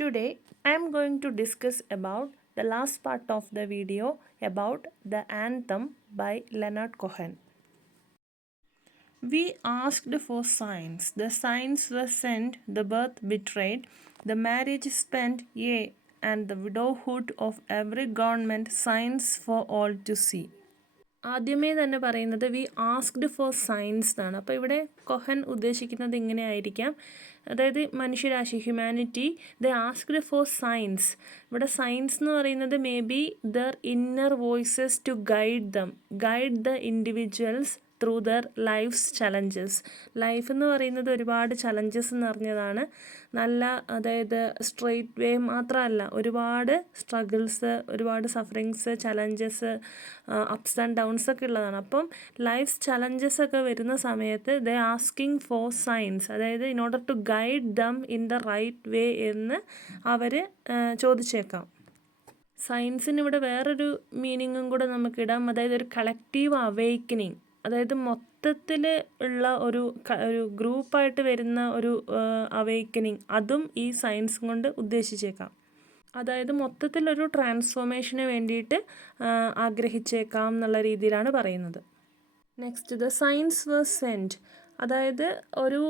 Today I am going to discuss about the last part of the video about the anthem by Leonard Cohen. We asked for signs. The signs were sent, the birth betrayed, the marriage spent, yea, and the widowhood of every government signs for all to see. ആദ്യമേ തന്നെ പറയുന്നത് V asked for science എന്നാണ്. അപ്പോൾ ഇവിടെ Cohen ഉദ്ദേശിക്കുന്നത് ഇങ്ങനെ ആയിരിക്കാം, അതായത് മനുഷ്യരാശി humanity the asked for science. ഇവിടെ സയൻസ് എന്ന് പറയുന്നത് may be their inner voices to guide the individuals through their life's challenges. Life എന്ന് പറയുന്നത് ഒരുപാട് ചലഞ്ചസ് നിറഞ്ഞതാണ്. അതായത് സ്ട്രെയിറ്റ് വേ മാത്രമല്ല, ഒരുപാട് സ്ട്രഗിൾസ്, ഒരുപാട് sufferings, challenges, ups and downs ഒക്കെ ഉള്ളതാണ്. അപ്പം ലൈഫ് ചലഞ്ചസ് ഒക്കെ വരുന്ന സമയത്ത് ദ ആസ്കിങ് ഫോർ സൈൻസ്, അതായത് in order to guide them in the right way എന്ന് അവർ ചോദിച്ചേക്കാം. സയൻസിന് ഇവിടെ വേറൊരു മീനിങ്ങും കൂടെ നമുക്കിടാം, അതായത് ഒരു കളക്റ്റീവ് അവേക്കനിങ്, അതായത് മൊത്തത്തിൽ ഉള്ള ഒരു ഗ്രൂപ്പായിട്ട് വരുന്ന ഒരു അവേക്കനിങ്, അതും ഈ സയൻസ് കൊണ്ട് ഉദ്ദേശിച്ചേക്കാം. അതായത് മൊത്തത്തിലൊരു ട്രാൻസ്ഫോർമേഷന് വേണ്ടിയിട്ട് ആഗ്രഹിച്ചേക്കാം എന്നുള്ള രീതിയിലാണ് പറയുന്നത്. Next, the science was sent. അതായത് ഒരു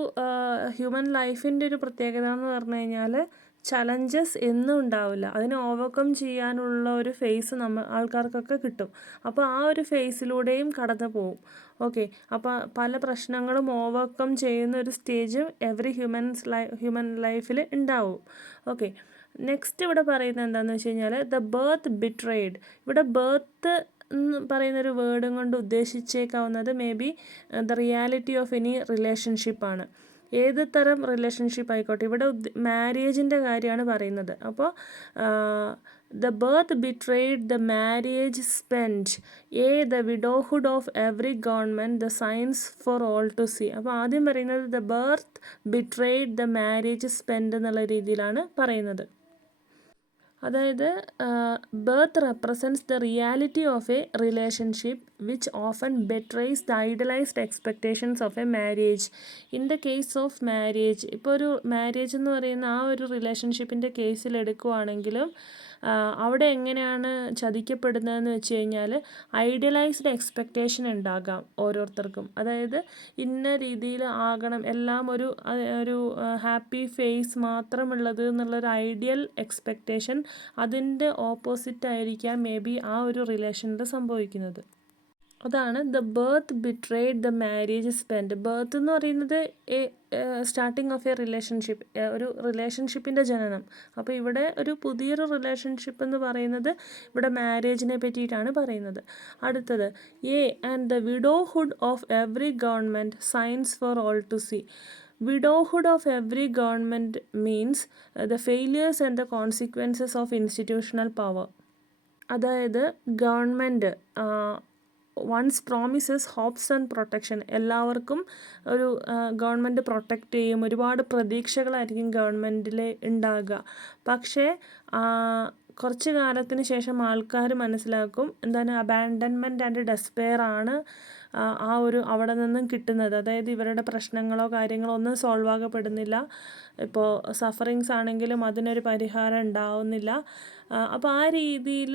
ഹ്യൂമൻ ലൈഫിൻ്റെ ഒരു പ്രത്യേകത എന്ന് പറഞ്ഞു കഴിഞ്ഞാൽ ചലഞ്ചസ് എന്നും ഉണ്ടാവില്ല, അതിനെ ഓവർകം ചെയ്യാനുള്ള ഒരു ഫേസ് ആൾക്കാർക്കൊക്കെ കിട്ടും. അപ്പോൾ ആ ഒരു ഫേസിലൂടെയും കടന്നു പോകും. ഓക്കെ, അപ്പോൾ പല പ്രശ്നങ്ങളും ഓവർകം ചെയ്യുന്ന ഒരു സ്റ്റേജും എവറി ഹ്യൂമൻ ലൈഫിൽ ഉണ്ടാവും. ഓക്കെ, നെക്സ്റ്റ് ഇവിടെ പറയുന്നത് എന്താണെന്ന് വെച്ച് കഴിഞ്ഞാൽ ദ ബർത്ത് ബിട്രേഡ്. ഇവിടെ ബർത്ത് എന്ന് പറയുന്നൊരു വേർഡും കൊണ്ട് ഉദ്ദേശിച്ചേക്കാവുന്നത് may be the reality of any റിലേഷൻഷിപ്പാണ്. ഏത് തരം റിലേഷൻഷിപ്പ് ആയിക്കോട്ടെ, ഇവിടെ മാരേജിൻ്റെ കാര്യമാണ് പറയുന്നത്. അപ്പോൾ the birth betrayed, the marriage spend, the widowhood of every government, the science for all to see. അപ്പോൾ ആദ്യം പറയുന്നത് the birth betrayed, the marriage spend എന്നുള്ള രീതിയിലാണ് പറയുന്നത്. അതായത് birth represents the reality of a relationship which often ബെട്രേസ് the idealised expectations of a marriage. In the case of marriage, ഇപ്പോൾ ഒരു marriage എന്ന് പറയുന്ന ആ ഒരു റിലേഷൻഷിപ്പിൻ്റെ കേസിൽ എടുക്കുവാണെങ്കിലും അവിടെ എങ്ങനെയാണ് ചതിക്കപ്പെടുന്നതെന്ന് വെച്ച് കഴിഞ്ഞാൽ ഐഡിയലൈസ്ഡ് എക്സ്പെക്റ്റേഷൻ ഉണ്ടാകാം ഓരോരുത്തർക്കും. അതായത് ഇന്ന രീതിയിൽ ആകണം, എല്ലാം ഒരു ഹാപ്പി ഫേസ് മാത്രമുള്ളത് എന്നുള്ളൊരു ഐഡിയൽ എക്സ്പെക്റ്റേഷൻ, അതിൻ്റെ ഓപ്പോസിറ്റ് ആയിരിക്കാം മേ ബി ആ ഒരു റിലേഷനിൽ സംഭവിക്കുന്നത്. അതാണ് the birth betrayed, the marriage spend. Birth എന്ന് പറയുന്നത് സ്റ്റാർട്ടിങ് ഓഫ് എ റിലേഷൻഷിപ്പ്, ഒരു റിലേഷൻഷിപ്പിൻ്റെ ജനനം. അപ്പോൾ ഇവിടെ ഒരു പുതിയൊരു റിലേഷൻഷിപ്പ് എന്ന് പറയുന്നത് ഇവിടെ മാരേജിനെ പറ്റിയിട്ടാണ് പറയുന്നത്. അടുത്തത് and the widowhood of every government science for all to see. Widowhood of every government means the failures and the consequences of institutional power. അതായത് government once promises hopes and protection, എല്ലാവർക്കും ഒരു government protect ചെയ്യും, ഒരുപാട് പ്രതീക്ഷകളായിരിക്കും ഗവൺമെൻറ്റിൽ ഉണ്ടാകുക. പക്ഷേ കുറച്ച് കാലത്തിന് ശേഷം ആൾക്കാർ മനസ്സിലാക്കും എന്താണ് അബാൻഡൻമെൻറ്റ് ആൻഡ് ഡെസ്പെയർ ആണ് അവിടെ നിന്നും കിട്ടുന്നത്. അതായത് ഇവരുടെ പ്രശ്നങ്ങളോ കാര്യങ്ങളോ ഒന്നും സോൾവ് ആകപ്പെടുന്നില്ല. ഇപ്പോൾ സഫറിങ്സ് ആണെങ്കിലും അതിനൊരു പരിഹാരം ഉണ്ടാവുന്നില്ല. അപ്പോൾ ആ രീതിയിൽ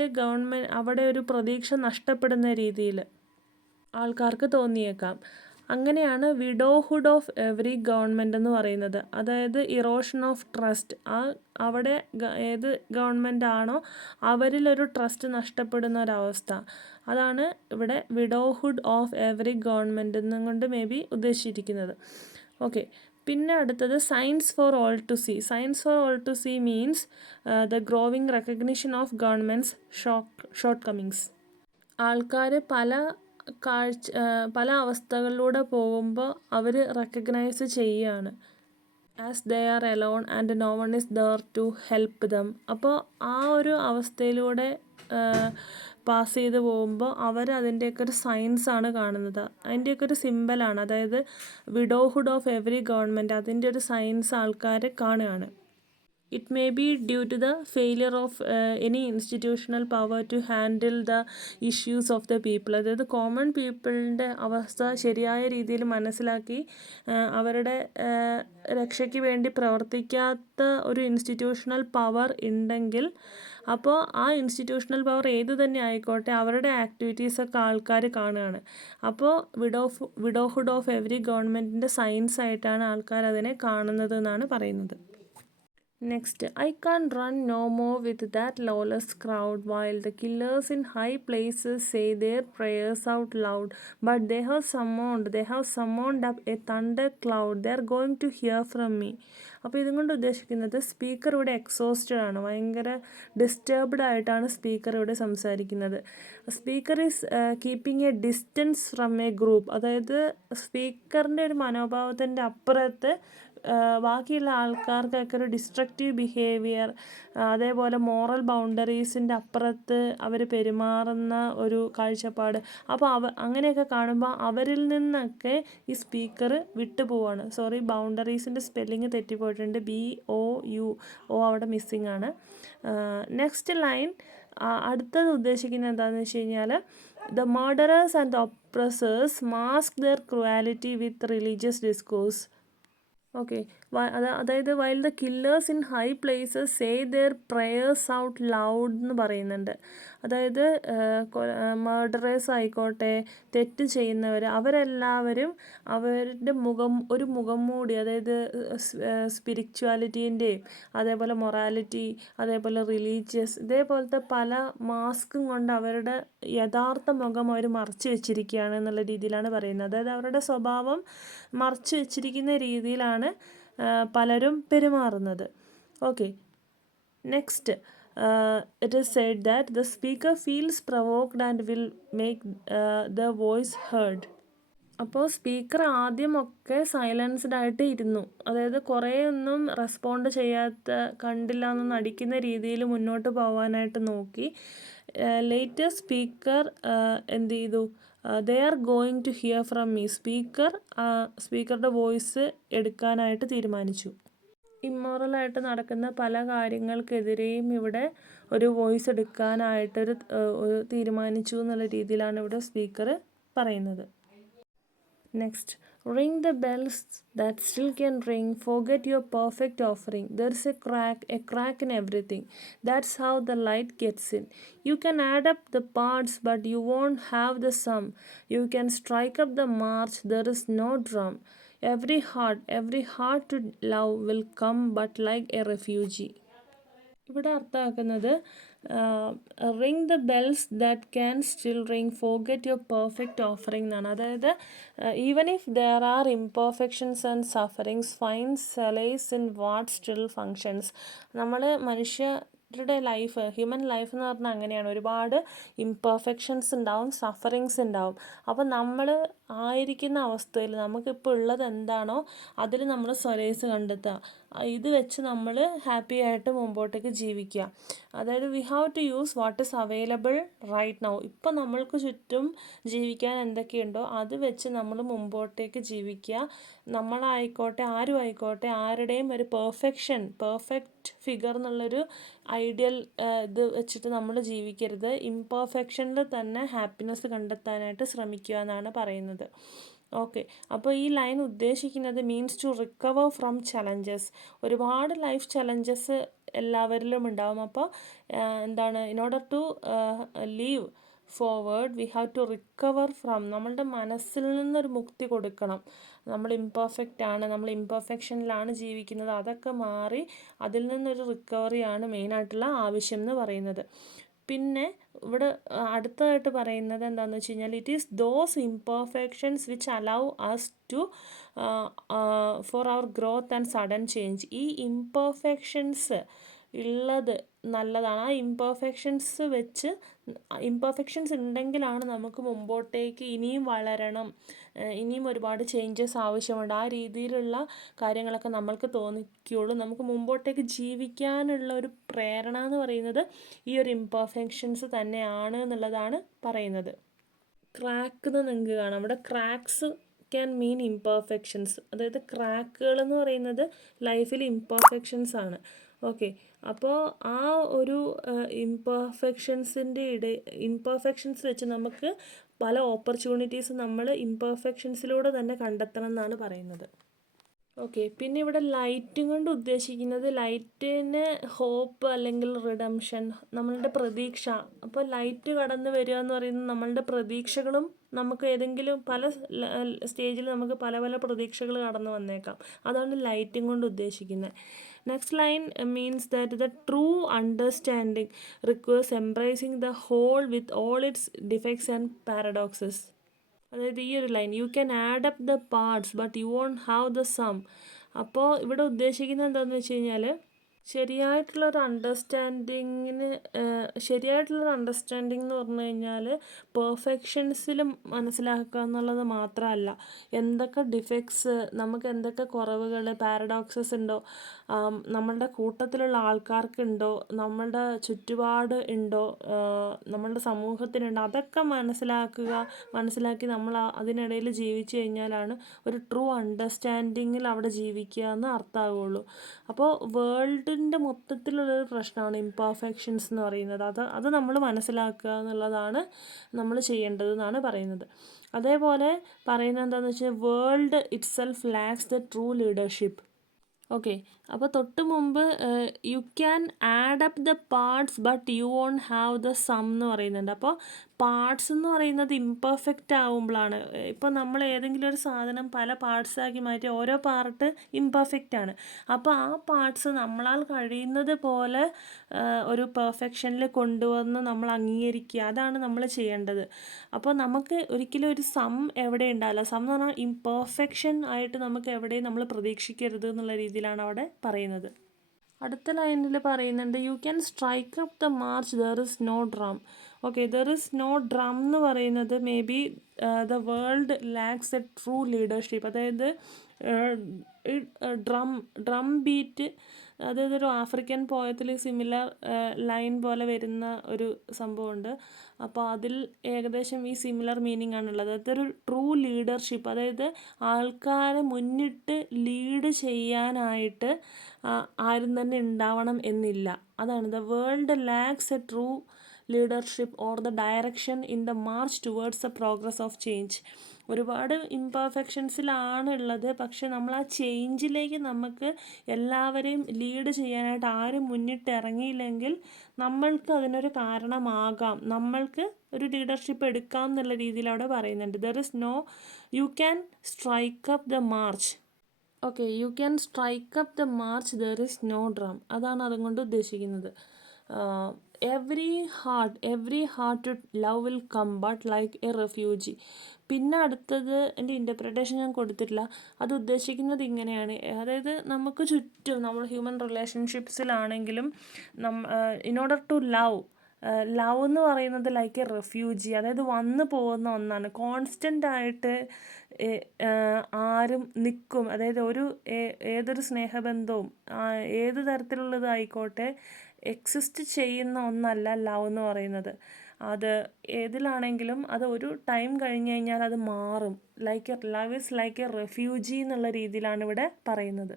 അവിടെ ഒരു പ്രതീക്ഷ നഷ്ടപ്പെടുന്ന രീതിയിൽ ആൾക്കാർക്ക് തോന്നിയേക്കാം. അങ്ങനെയാണ് വിഡോഹുഡ് ഓഫ് എവറി ഗവൺമെൻറ് എന്ന് പറയുന്നത്. അതായത് ഇറോഷൻ ഓഫ് ട്രസ്റ്റ്, അവിടെ ഏത് ഗവൺമെൻറ് ആണോ അവരിലൊരു ട്രസ്റ്റ് നഷ്ടപ്പെടുന്ന ഒരവസ്ഥ, അതാണ് ഇവിടെ വിഡോഹുഡ് ഓഫ് എവറി ഗവൺമെൻറ് എന്നുകൊണ്ട് മേ ബി ഉദ്ദേശിച്ചിരിക്കുന്നത്. ഓക്കെ, പിന്നെ അടുത്തത് science for all to see. Science for all to see means the growing recognition of governments shortcomings. ആൾക്കാർ പല അവസ്ഥകളിലൂടെ പോകുമ്പോൾ അവർ റെക്കഗ്നൈസ് ചെയ്യുകയാണ് as they are alone and no one is there to help them. അപ്പോൾ ആ ഒരു അവസ്ഥയിലൂടെ pass ചെയ്ത് പോകുമ്പോൾ അവർ അതിൻ്റെയൊക്കെ ഒരു സയൻസാണ് കാണുന്നത്, അതിൻ്റെയൊക്കെ ഒരു സിമ്പലാണ്. അതായത് വിഡോഹുഡ് ഓഫ് എവറി ഗവൺമെൻറ്, അതിൻ്റെ ഒരു സയൻസ് ആൾക്കാർ കാണുകയാണ്. It may be due to the failure of any institutional power to handle the issues of the people. അതായത് കോമൺ പീപ്പിളിൻ്റെ അവസ്ഥ ശരിയായ രീതിയിൽ മനസ്സിലാക്കി അവരുടെ രക്ഷയ്ക്ക് വേണ്ടി പ്രവർത്തിക്കാത്ത ഒരു ഇൻസ്റ്റിറ്റ്യൂഷണൽ പവർ ഉണ്ടെങ്കിൽ അപ്പോൾ ആ ഇൻസ്റ്റിറ്റ്യൂഷണൽ പവർ ഏത് തന്നെ ആയിക്കോട്ടെ അവരുടെ ആക്ടിവിറ്റീസൊക്കെ ആൾക്കാർ കാണുകയാണ്. അപ്പോൾ വിഡോഹുഡ് ഓഫ് എവറി ഗവൺമെൻറ്റിൻ്റെ സയൻസ് ആയിട്ടാണ് ആൾക്കാർ അതിനെ കാണുന്നത് എന്നാണ് പറയുന്നത്. Next, I can't run no more with that lawless crowd while the killers in high places say their prayers out loud. But they have summoned up a thunder cloud. They are going to hear from me. അപ്പോൾ ഇതും കൊണ്ട് ഉദ്ദേശിക്കുന്നത് speaker ഇവിടെ exhausted ആണ്, ഭയങ്കര disturbed ആയിട്ടാണ് speaker ഇവിടെ സംസാരിക്കുന്നത്. Speaker is keeping A distance from A group. അതായത് സ്പീക്കറിൻ്റെ ഒരു മനോഭാവത്തിൻ്റെ അപ്പുറത്ത് ബാക്കിയുള്ള ആൾക്കാർക്കൊക്കെ ഒരു ഡിസ്ട്രക്റ്റീവ് ബിഹേവിയർ, അതേപോലെ മോറൽ ബൗണ്ടറീസിൻ്റെ അപ്പുറത്ത് അവർ പെരുമാറുന്ന ഒരു കാഴ്ചപ്പാട്. അപ്പോൾ അങ്ങനെയൊക്കെ കാണുമ്പോൾ അവരിൽ നിന്നൊക്കെ ഈ സ്പീക്കർ വിട്ടുപോവാണ്. സോറി, ബൗണ്ടറീസിൻ്റെ സ്പെല്ലിങ് തെറ്റിപ്പോയിട്ടുണ്ട്. BOU അവിടെ മിസ്സിങ് ആണ്. നെക്സ്റ്റ് ലൈൻ അടുത്തത് ഉദ്ദേശിക്കുന്നത് എന്താണെന്ന് വെച്ച് കഴിഞ്ഞാൽ, the murderers and the oppressors mask their cruelty with religious discourse. Okay, അതായത് while the killers in high places say their prayers out loud എന്ന് പറയുന്നുണ്ട്. അതായത് മർഡറേഴ്സ് ആയിക്കോട്ടെ, തെറ്റ് ചെയ്യുന്നവർ, അവരെല്ലാവരും അവരുടെ ഒരു മുഖം മൂടി, അതായത് സ്പിരിച്വാലിറ്റീൻ്റെയും അതേപോലെ മൊറാലിറ്റി, അതേപോലെ റിലീജിയസ്, ഇതേപോലത്തെ പല മാസ്കും കൊണ്ട് അവരുടെ യഥാർത്ഥ മുഖം അവർ മറച്ചു വെച്ചിരിക്കുകയാണ് എന്നുള്ള രീതിയിലാണ് പറയുന്നത്. അതായത് അവരുടെ സ്വഭാവം മറച്ചു വെച്ചിരിക്കുന്ന രീതിയിലാണ് പലരും പെരുമാറുന്നത്. Okay, next it is said that the speaker feels provoked and will make the voice heard. അപ്പോൾ സ്പീക്കർ ആദ്യമൊക്കെ സൈലൻസ്ഡ് ആയിട്ട് ഇരുന്നു, അതായത് കുറേ ഒന്നും റെസ്പോണ്ട് കണ്ടില്ല എന്ന് നടിക്കുന്ന രീതിയിൽ മുന്നോട്ട് പോകാനായിട്ട് നോക്കി. ലേറ്റർ സ്പീക്കർ എന്ത് ചെയ്തു, they are going to hear from me. സ്പീക്കറുടെ വോയിസ് എടുക്കാനായിട്ട് തീരുമാനിച്ചു. ഇമ്മോറലായിട്ട് നടക്കുന്ന പല കാര്യങ്ങൾക്കെതിരെയും ഇവിടെ ഒരു വോയിസ് എടുക്കാനായിട്ടൊരു തീരുമാനിച്ചു എന്നുള്ള രീതിയിലാണ് ഇവിടെ സ്പീക്കർ പറയുന്നത്. Next, ring the bells that still can ring, forget your perfect offering. There's a crack in everything. That's how the light gets in. You can add up the parts but you won't have the sum. You can strike up the march, there is no drum. Every heart to love will come but like a refugee. ഇവിടെ അർത്ഥമാക്കുന്നത് ring the bells that can still ring, forget your perfect offering എന്നാണ്. അതായത് even if there are imperfections and sufferings, find solace in what still functions. നമ്മൾ മനുഷ്യരുടെ life, human life എന്ന് പറഞ്ഞാൽ അങ്ങനെയാണ്. ഒരുപാട് ഇംപെർഫെക്ഷൻസ് ഉണ്ടാവും, സഫറിങ്സ് ഉണ്ടാവും. അപ്പോൾ നമ്മൾ ആയിരിക്കുന്ന അവസ്ഥയിൽ നമുക്കിപ്പോൾ ഉള്ളത് എന്താണോ അതിൽ നമ്മൾ സൊലൈസ് കണ്ടെത്തുക. ഇത് വെച്ച് നമ്മൾ ഹാപ്പി ആയിട്ട് മുമ്പോട്ടേക്ക് ജീവിക്കുക. അതായത് we have to use what is available right now. ഇപ്പം നമ്മൾക്ക് ചുറ്റും ജീവിക്കാൻ എന്തൊക്കെയുണ്ടോ അത് വെച്ച് നമ്മൾ മുമ്പോട്ടേക്ക് ജീവിക്കുക. നമ്മളായിക്കോട്ടെ ആരും ആയിക്കോട്ടെ ആരുടെയും ഒരു പെർഫെക്റ്റ് ഫിഗർ എന്നുള്ളൊരു ഐഡിയൽ ഇത് വെച്ചിട്ട് നമ്മൾ ജീവിക്കരുത്. ഇംപെർഫെക്ഷനിൽ തന്നെ ഹാപ്പിനെസ് കണ്ടെത്താനായിട്ട് ശ്രമിക്കുക എന്നാണ് പറയുന്നത്. ഓക്കെ, അപ്പോൾ ഈ ലൈൻ ഉദ്ദേശിക്കുന്നത് means to recover from challenges. ഒരുപാട് ലൈഫ് ചലഞ്ചസ് എല്ലാവരിലും ഉണ്ടാവും. അപ്പോൾ എന്താണ്, in order to leave forward we have to recover from, നമ്മളുടെ മനസ്സിൽ നിന്നൊരു മുക്തി കൊടുക്കണം. നമ്മൾ ഇംപെർഫെക്റ്റ് ആണ്, നമ്മൾ ഇംപെർഫെക്ഷനിലാണ് ജീവിക്കുന്നത്, അതൊക്കെ മാറി അതിൽ നിന്നൊരു റിക്കവറിയാണ് മെയിനായിട്ടുള്ള ആവശ്യം എന്ന് പറയുന്നത്. പിന്നെ ഇവിടെ അടുത്തതായിട്ട് പറയുന്നത് എന്താണെന്ന് വെച്ച് കഴിഞ്ഞാൽ, it is those imperfections which allow us to for our growth and sudden change. ഈ ഇംപെർഫെക്ഷൻസ് ഉള്ളത് നല്ലതാണ്. ആ ഇംപെർഫെക്ഷൻസ് ഉണ്ടെങ്കിലാണ് നമുക്ക് മുമ്പോട്ടേക്ക് ഇനിയും വളരണം, ഇനിയും ഒരുപാട് ചേഞ്ചസ് ആവശ്യമുണ്ട്, ആ രീതിയിലുള്ള കാര്യങ്ങളൊക്കെ നമ്മൾക്ക് തോന്നിക്കുള്ളൂ. നമുക്ക് മുമ്പോട്ടേക്ക് ജീവിക്കാനുള്ള ഒരു പ്രേരണ എന്ന് പറയുന്നത് ഈ ഒരു ഇംപെർഫെക്ഷൻസ് തന്നെയാണ് എന്നുള്ളതാണ് പറയുന്നത്. ക്രാക്ക് എന്ന് നിങ്ങൾക്ക് കാണാം, ഇവിടെ ക്രാക്സ് ക്യാൻ മീൻ ഇംപെർഫെക്ഷൻസ്. അതായത് ക്രാക്കുകൾ എന്ന് പറയുന്നത് ലൈഫിൽ ഇംപെർഫെക്ഷൻസ് ആണ്. ഓക്കെ, അപ്പോൾ ആ ഒരു ഇംപെർഫെക്ഷൻസ് വെച്ച് നമുക്ക് പല ഓപ്പർച്യൂണിറ്റീസ് നമ്മൾ ഇംപെർഫെക്ഷൻസിലൂടെ തന്നെ കണ്ടെത്തണം എന്നാണ് പറയുന്നത്. ഓക്കെ, പിന്നെ ഇവിടെ ലൈറ്റും കൊണ്ട് ഉദ്ദേശിക്കുന്നത് ലൈറ്റിന് ഹോപ്പ് അല്ലെങ്കിൽ റിഡംഷൻ, നമ്മളുടെ പ്രതീക്ഷ. അപ്പോൾ ലൈറ്റ് കടന്നു വരിക എന്ന് പറയുന്നത് നമ്മളുടെ പ്രതീക്ഷകളും, നമുക്ക് ഏതെങ്കിലും പല സ്റ്റേജിൽ നമുക്ക് പല പല പ്രതീക്ഷകൾ കടന്നു വന്നേക്കാം. അതാണ് ലൈറ്റും കൊണ്ട് ഉദ്ദേശിക്കുന്നത്. Next line means that the true understanding requires embracing the whole with all its defects and paradoxes. അതായത് ഈ ഒരു line, you can add up the parts but you won't have the sum. അപ്പോൾ ഇവിടെ ഉദ്ദേശിക്കുന്നത് എന്താണെന്ന് വെച്ച് കഴിഞ്ഞാൽ ശരിയായിട്ടുള്ളൊരു അണ്ടർസ്റ്റാൻഡിങ് എന്ന് പറഞ്ഞു കഴിഞ്ഞാൽ പെർഫെക്ഷൻസിൽ മനസ്സിലാക്കുക എന്നുള്ളത് മാത്രമല്ല, എന്തൊക്കെ ഡിഫെക്ട്സ്, നമുക്ക് എന്തൊക്കെ കുറവുകൾ, പാരഡോക്സസ് ഉണ്ടോ, നമ്മളുടെ കൂട്ടത്തിലുള്ള ആൾക്കാർക്കുണ്ടോ, നമ്മളുടെ ചുറ്റുപാട് ഉണ്ടോ, നമ്മളുടെ സമൂഹത്തിനുണ്ടോ, അതൊക്കെ മനസ്സിലാക്കി നമ്മൾ അതിനിടയിൽ ജീവിച്ചു കഴിഞ്ഞാലാണ് ഒരു ട്രൂ അണ്ടർസ്റ്റാൻഡിങ്ങിൽ അവിടെ ജീവിക്കുക എന്ന് അർത്ഥമാകുള്ളൂ. അപ്പോൾ വേൾഡിൻ്റെ മൊത്തത്തിലുള്ളൊരു പ്രശ്നമാണ് ഇംപെർഫെക്ഷൻസ് എന്ന് പറയുന്നത്. അത് നമ്മൾ മനസ്സിലാക്കുക എന്നുള്ളതാണ് നമ്മൾ ചെയ്യേണ്ടതെന്നാണ് പറയുന്നത്. അതേപോലെ പറയുന്നത് എന്താണെന്ന് വെച്ചാൽ world itself lacks the true leadership. Okay, അപ്പോൾ തൊട്ട് മുമ്പ് you can add up the parts but you won't have the sum എന്ന് പറയുന്നുണ്ട്. അപ്പോൾ പാർട്സ് എന്ന് പറയുന്നത് ഇംപെർഫെക്റ്റ് ആവുമ്പോഴാണ്, ഇപ്പോൾ നമ്മൾ ഏതെങ്കിലും ഒരു സാധനം പല പാർട്സാക്കി മാറ്റി ഓരോ പാർട്ട് ഇംപെർഫെക്റ്റ് ആണ്. അപ്പോൾ ആ പാർട്സ് നമ്മളാൽ കഴിയുന്നത് പോലെ ഒരു പെർഫെക്ഷനിൽ കൊണ്ടുവന്ന് നമ്മൾ അംഗീകരിക്കുക, അതാണ് നമ്മൾ ചെയ്യേണ്ടത്. അപ്പോൾ നമുക്ക് ഒരിക്കലും ഒരു സം എവിടെ ഉണ്ടാവില്ല. സം എന്ന് പറഞ്ഞാൽ ഇംപെർഫെക്ഷൻ ആയിട്ട് നമുക്ക് എവിടെയും നമ്മൾ പ്രതീക്ഷിക്കരുത് എന്നുള്ള രീതിയിലാണ് അവിടെ പറയുന്നത്. അടുത്ത ലൈനിൽ പറയുന്നുണ്ട് you can strike up the march there is no drum. Okay, there is no drum എന്ന് പറയുന്നത് may be the world lacks a true leadership. അതായത് ഡ്രം ബീറ്റ്, അതായത് ഒരു ആഫ്രിക്കൻ പോയത്തിൽ സിമിലർ ലൈൻ പോലെ വരുന്ന ഒരു സംഭവമുണ്ട്. അപ്പോൾ അതിൽ ഏകദേശം ഈ സിമിലർ മീനിങ് ആണുള്ളത്. അതൊരു ട്രൂ ലീഡർഷിപ്പ്, അതായത് ആൾക്കാരെ മുന്നിട്ട് ലീഡ് ചെയ്യാനായിട്ട് ആരും തന്നെ ഉണ്ടാവണം എന്നില്ല. അതാണ് the world lacks a true leadership or the direction in the March towards the progress of change. ഒരുപാട് ഇംപെർഫെക്ഷൻസിലാണ് ഉള്ളത്, പക്ഷെ നമ്മൾ ആ ചേഞ്ചിലേക്ക് നമുക്ക് എല്ലാവരെയും ലീഡ് ചെയ്യാനായിട്ട് ആരും മുന്നിട്ട് ഇറങ്ങിയില്ലെങ്കിൽ നമ്മൾക്ക് അതിനൊരു കാരണമാകാം, നമ്മൾക്ക് ഒരു ലീഡർഷിപ്പ് എടുക്കാം എന്നുള്ള രീതിയിൽ അവിടെ പറയുന്നുണ്ട്. There is no, you can strike up the march. Okay, you can strike up the march there is no drum, അതാണ് അതുകൊണ്ട് ഉദ്ദേശിക്കുന്നത്. Every heart to love will come but like a refugee. പിന്നെ അടുത്തത് എൻ്റെ ഇൻ്റർപ്രിട്ടേഷൻ ഞാൻ കൊടുത്തിട്ടില്ല, അത് ഉദ്ദേശിക്കുന്നത് ഇങ്ങനെയാണ്. അതായത് നമുക്ക് ചുറ്റും നമ്മൾ ഹ്യൂമൻ റിലേഷൻഷിപ്സിലാണെങ്കിലും ഇൻ ഓർഡർ ടു ലവ് എന്ന് പറയുന്നത് ലൈക്ക് എ റെഫ്യൂജി, അതായത് വന്നു പോകുന്ന ഒന്നാണ്. കോൺസ്റ്റൻ്റ് ആയിട്ട് ആരും നിൽക്കും, അതായത് ഏതൊരു സ്നേഹബന്ധവും ഏത് തരത്തിലുള്ളതായിക്കോട്ടെ എക്സിസ്റ്റ് ചെയ്യുന്ന ഒന്നല്ല ലവ് എന്ന് പറയുന്നത്. അത് ഏതിലാണെങ്കിലും അത് ഒരു ടൈം കഴിഞ്ഞ് കഴിഞ്ഞാൽ അത് മാറും. Love is like a refugee എന്നുള്ള രീതിയിലാണ് ഇവിടെ പറയുന്നത്.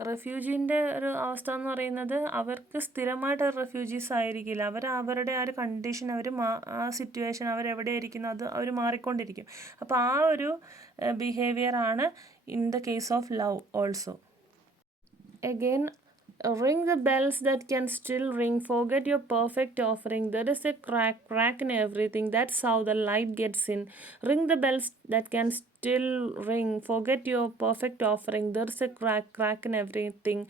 റെഫ്യൂജീൻ്റെ ഒരു അവസ്ഥ എന്ന് പറയുന്നത് അവർക്ക് സ്ഥിരമായിട്ട് റെഫ്യൂജീസ് ആയിരിക്കില്ല, അവരുടെ ആ ഒരു കണ്ടീഷൻ, ആ സിറ്റുവേഷൻ അവരെവിടെയായിരിക്കുന്നു അത് അവർ മാറിക്കൊണ്ടിരിക്കും. അപ്പോൾ ആ ഒരു ബിഹേവിയർ ആണ് in the case of love also. Again, ring the bells that can still ring, forget your perfect offering, there is a crack in everything, that's how the light gets in. Ring the bells that can still ring, forget your perfect offering, there is a crack in everything,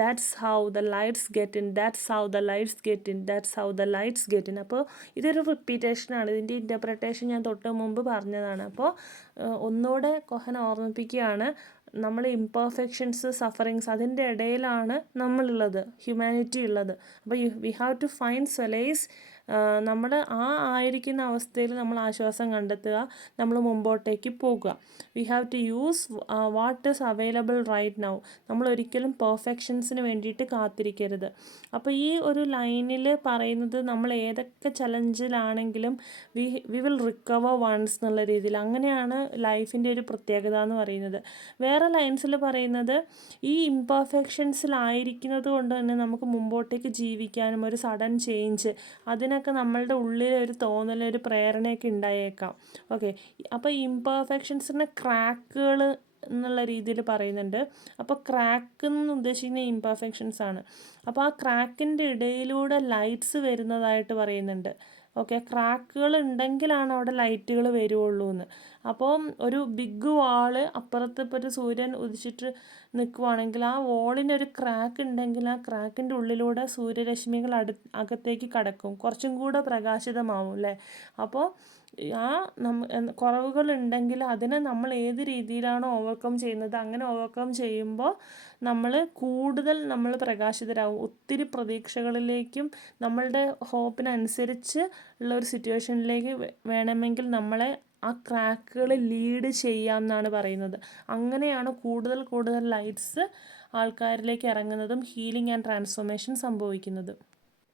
that's how the lights get in, that's how the lights get in, that's how the lights get in. അപ്പോൾ ഇതൊരു റിപ്പീറ്റേഷനാണ്, ഇതിൻ്റെ interpretation ഞാൻ തൊട്ട് മുമ്പ് പറഞ്ഞതാണ്. അപ്പോൾ ഒന്നുകൂടെ Cohen ഓർമ്മിപ്പിക്കുകയാണ്, നമ്മൾ ഇംപെർഫെക്ഷൻസ്, സഫറിങ്സ്, അതിൻ്റെ ഇടയിലാണ് നമ്മളുള്ളത്, ഹ്യൂമാനിറ്റി ഉള്ളത്. അപ്പോൾ we have to find solace നമ്മൾ ആയിരിക്കുന്ന അവസ്ഥയിൽ നമ്മൾ ആശ്വാസം കണ്ടെത്തുക, നമ്മൾ മുമ്പോട്ടേക്ക് പോകുക. We have to use what is available right now. നമ്മൾ ഒരിക്കലും പെർഫെക്ഷൻസിന് വേണ്ടിയിട്ട് കാത്തിരിക്കരുത്. അപ്പോൾ ഈ ഒരു ലൈനിൽ പറയുന്നത് നമ്മൾ ഏതൊക്കെ ചലഞ്ചിലാണെങ്കിലും വി വിൽ റിക്കവർ വൺസ് എന്നുള്ള രീതിയിൽ, അങ്ങനെയാണ് ലൈഫിൻ്റെ ഒരു പ്രത്യേകത എന്ന് പറയുന്നത്. വേറെ ലൈൻസിൽ പറയുന്നത് ഈ ഇംപെർഫെക്ഷൻസിലായിരിക്കുന്നത് കൊണ്ട് തന്നെ നമുക്ക് മുമ്പോട്ടേക്ക് ജീവിക്കാനും ഒരു സഡൻ ചേഞ്ച് അതിനൊക്കെ നമ്മളുടെ ഉള്ളിൽ ഒരു തോന്നൽ, ഒരു പ്രേരണയൊക്കെ ഉണ്ടായേക്കാം. ഓക്കെ, അപ്പോൾ ഇംപെർഫെക്ഷൻസിന് ക്രാക്കുകൾ എന്നുള്ള രീതിയിൽ പറയുന്നുണ്ട്. അപ്പോൾ ക്രാക്ക് എന്ന് ഉദ്ദേശിക്കുന്ന ഇംപെർഫെക്ഷൻസ് ആണ്. അപ്പോൾ ആ ക്രാക്കിൻ്റെ ഇടയിലൂടെ ലൈറ്റ്സ് വരുന്നതായിട്ട് പറയുന്നുണ്ട്. ഓക്കെ, ക്രാക്കുകൾ ഉണ്ടെങ്കിലാണ് അവിടെ ലൈറ്റുകൾ വരുള്ളൂ എന്ന്. അപ്പോൾ ഒരു ബിഗ് വാള് അപ്പുറത്ത് ഇപ്പോൾ ഒരു സൂര്യൻ ഉദിച്ചിട്ട് നിൽക്കുവാണെങ്കിൽ ആ വോളിനൊരു ക്രാക്ക് ഉണ്ടെങ്കിൽ ആ ക്രാക്കിൻ്റെ ഉള്ളിലൂടെ സൂര്യരശ്മികൾ അകത്തേക്ക് കടക്കും, കുറച്ചും കൂടെ പ്രകാശിതമാവും അല്ലേ. അപ്പോൾ ആ കുറവുകൾ ഉണ്ടെങ്കിൽ അതിനെ നമ്മൾ ഏത് രീതിയിലാണോ ഓവർകം ചെയ്യുന്നത്, അങ്ങനെ ഓവർകം ചെയ്യുമ്പോൾ നമ്മൾ കൂടുതൽ പ്രകാശിതരാകും. ഒത്തിരി പ്രതീക്ഷകളിലേക്കും നമ്മളുടെ ഹോപ്പിനനുസരിച്ച് ഉള്ള ഒരു സിറ്റുവേഷനിലേക്ക് വേണമെങ്കിൽ നമ്മളെ ആ ക്രാക്കുകൾ ലീഡ് ചെയ്യാം എന്നാണ് പറയുന്നത്. അങ്ങനെയാണ് കൂടുതൽ ലൈറ്റ്സ് ആൾക്കാരിലേക്ക് ഇറങ്ങുന്നതും ഹീലിംഗ് ആൻഡ് ട്രാൻസ്ഫോർമേഷൻ സംഭവിക്കുന്നതും.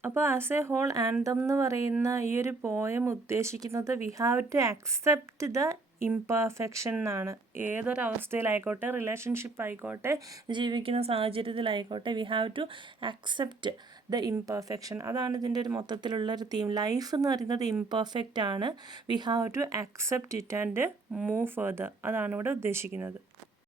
അപ്പോൾ ആസ് എ ഹോൾ ആന്തം എന്ന് പറയുന്ന ഈ ഒരു പോയം ഉദ്ദേശിക്കുന്നത് we have to accept the imperfection എന്നാണ്. ഏതൊരവസ്ഥയിലായിക്കോട്ടെ, റിലേഷൻഷിപ്പ് ആയിക്കോട്ടെ, ജീവിക്കുന്ന സാഹചര്യത്തിലായിക്കോട്ടെ, we have to accept the imperfection. അതാണ് ഇതിൻ്റെ ഒരു മൊത്തത്തിലുള്ളൊരു തീം. ലൈഫ് എന്ന് പറയുന്നത് ഇംപെർഫെക്റ്റ് ആണ്. We have to accept it and move further. അതാണ് ഇവിടെ ഉദ്ദേശിക്കുന്നത്.